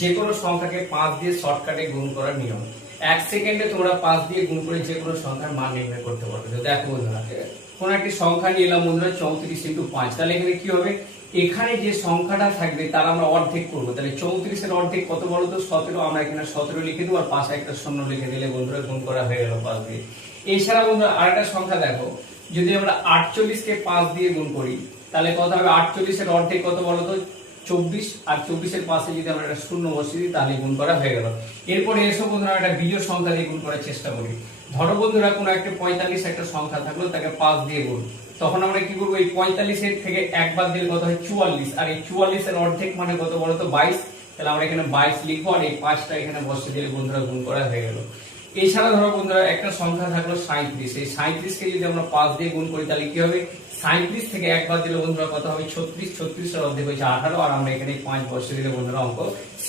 যে কোনো সংখ্যাকে 5 দিয়ে শর্টকাটে গুণ করার নিয়ম। 1 সেকেন্ডে তোমরা 5 দিয়ে গুণ করে যে কোনো সংখ্যার মান নির্ণয় করতে পারবে। তো দেখো বন্ধুরা, কোন একটি সংখ্যা নিয়ে এলাম বন্ধুরা 34 × 5। তাহলে এখানে কি হবে, এখানে যে সংখ্যাটা থাকবে তার আমরা অর্ধেক করব। তাহলে 34 এর অর্ধেক কত বলো তো 17। আমরা এখানে 17 লিখে দেবো আর পাশে একটা শূন্য লিখে দিলে বন্ধুরা গুণ করা হয়ে গেল 5 দিয়ে। এছাড়া বন্ধুরা আরেকটা সংখ্যা দেখো, যদি আমরা 48 কে 5 দিয়ে গুণ করি তাহলে কত হবে, 48 এর অর্ধেক কত বলো তো 24। আর 24 এর পাশে যদি আমরা একটা শূন্য বসিয়ে দিই তাহলে গুণ করা হয়ে গেল। এরপরে এসব বন্ধুরা একটা বিজোড় সংখ্যা দিয়ে গুণ করার চেষ্টা করি। ধরো বন্ধুরা কোনো একটা 45 একটা সংখ্যা থাকলো, তাকে 5 দিয়ে গুণ। তখন আমরা কি করবো, এই 45 এর থেকে এক বাদ দিলে কত হয় 44। আর এই 44 এর অর্ধেক মানে কত বলো তো 22। তাহলে আমরা এখানে 22 লিখবো আর এই 5টা এখানে বসিয়ে দিলে বন্ধুরা গুণ করা হয়ে গেল। এছাড়া ধরো বন্ধুরা একটা সংখ্যা থাকলো 37। এই 37 কে যদি আমরা 5 দিয়ে গুণ করি তাহলে কি হবে, 37 থেকে এক বাদ দিলে বন্ধুরা কত হবে 36। 36 এর অর্ধেক হচ্ছে 18 আর আমরা এখানে 5 বসিয়ে দিলে বন্ধুরা অঙ্ক